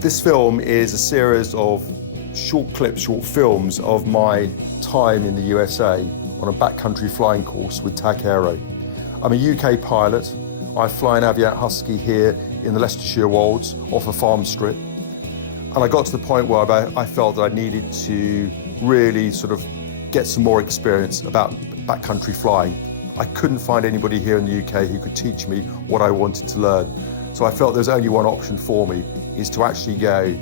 This film is a series of short clips, short films of my time in the USA on a backcountry flying course with TacAero. I'm a UK pilot. I fly an Aviator Husky here in the Leicestershire Wolds off a farm strip. And I got to the point where I felt that I needed to really sort of get some more experience about backcountry flying. I couldn't find anybody here in the UK who could teach me what I wanted to learn. So I felt there's only one option for me, is to actually go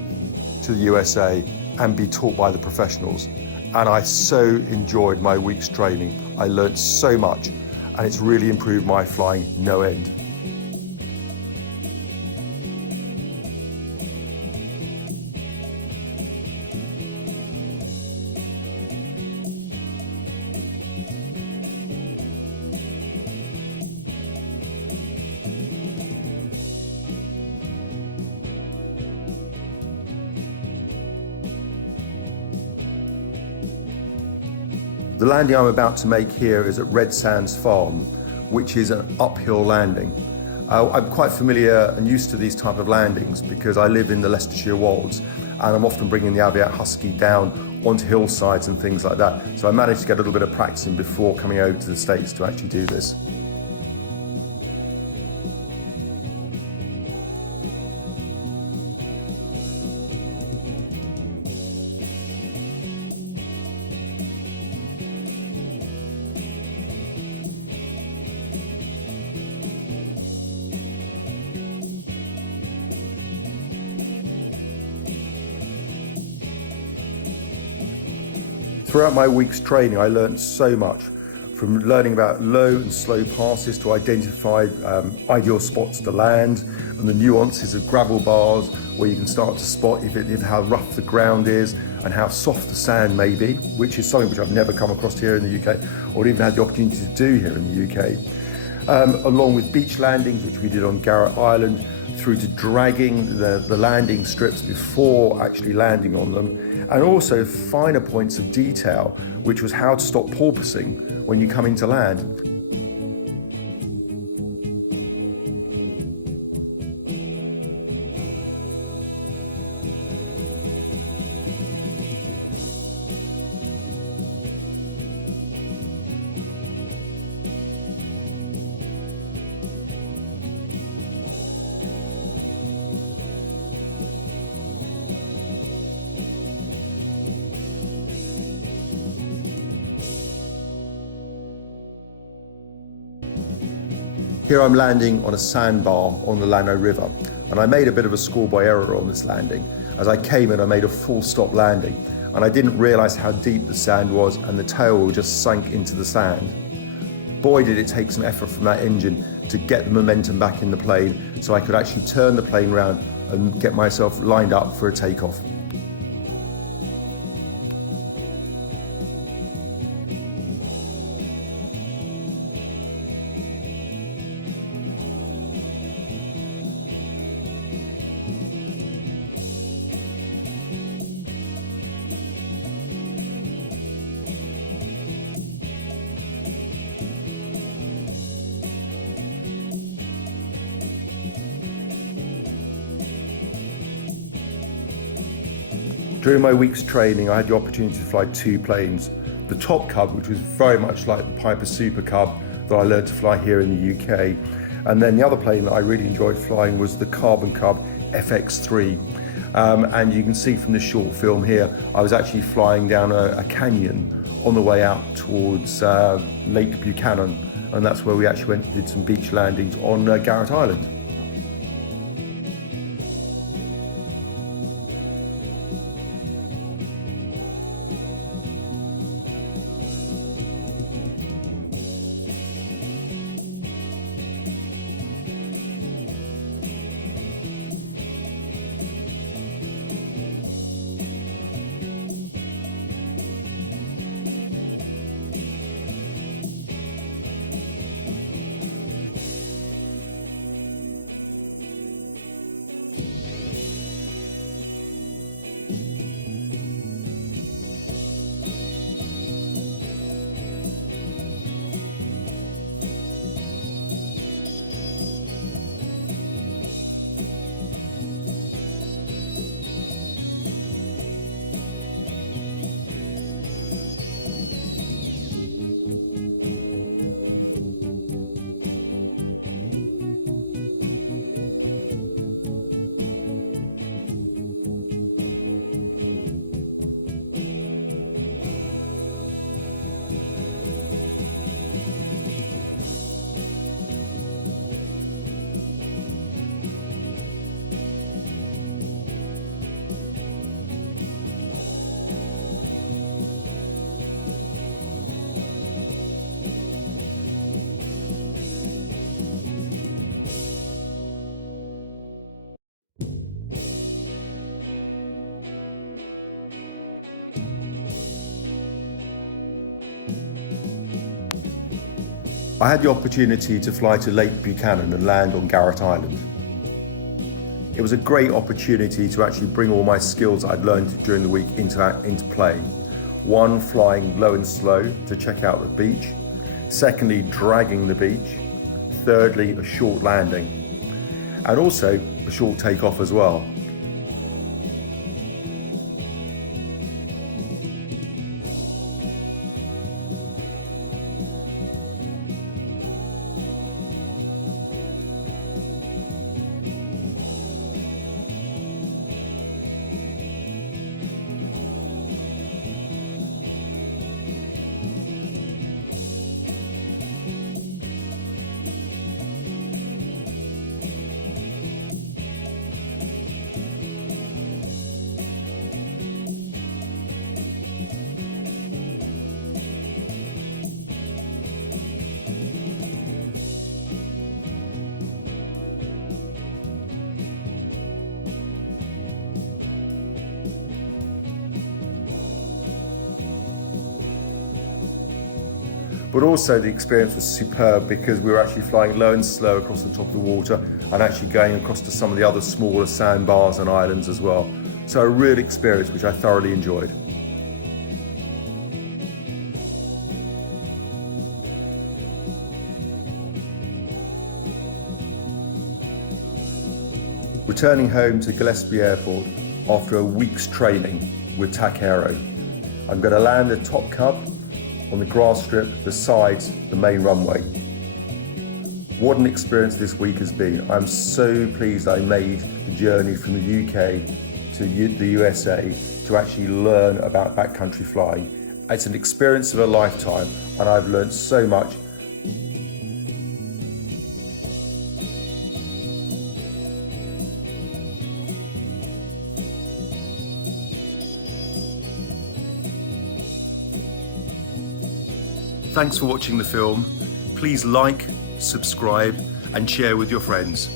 to the USA and be taught by the professionals. And I so enjoyed my week's training. I learned so much, and it's really improved my flying no end. The landing I'm about to make here is at Red Sands Farm, which is an uphill landing. I'm quite familiar and used to these type of landings because I live in the Leicestershire Wolds, and I'm often bringing the Aviator Husky down onto hillsides and things like that. So I managed to get a little bit of practice in before coming over to the States to actually do this. Throughout my week's training, I learned so much, from learning about low and slow passes to identify ideal spots to land, and the nuances of gravel bars, where you can start to spot how rough the ground is and how soft the sand may be, which is something which I've never come across here in the UK, or even had the opportunity to do here in the UK. Along with beach landings, which we did on Garrett Island, through to dragging the landing strips before actually landing on them, and also finer points of detail, which was how to stop porpoising when you come into land. Here I'm landing on a sandbar on the Lano River, and I made a bit of a schoolboy error on this landing. As I came in, I made a full stop landing, and I didn't realise how deep the sand was, and the tailwheel just sank into the sand. Boy, did it take some effort from that engine to get the momentum back in the plane so I could actually turn the plane around and get myself lined up for a takeoff. During my week's training, I had the opportunity to fly two planes. The Top Cub, which was very much like the Piper Super Cub that I learned to fly here in the UK. And then the other plane that I really enjoyed flying was the Carbon Cub FX3. And you can see from this short film here, I was actually flying down a canyon on the way out towards Lake Buchanan. And that's where we actually went and did some beach landings on Garrett Island. I had the opportunity to fly to Lake Buchanan and land on Garrett Island. It was a great opportunity to actually bring all my skills I'd learned during the week into play. One, flying low and slow to check out the beach. Secondly, dragging the beach. Thirdly, a short landing. And also a short takeoff as well. But also the experience was superb because we were actually flying low and slow across the top of the water and actually going across to some of the other smaller sandbars and islands as well. So a real experience which I thoroughly enjoyed. Returning home to Gillespie Airport after a week's training with TacAero. I'm going to land the Top Cub on the grass strip beside the main runway. What an experience this week has been. I'm so pleased I made the journey from the UK to the USA to actually learn about backcountry flying. It's an experience of a lifetime and I've learned so much. Thanks for watching the film. Please like, subscribe and share with your friends.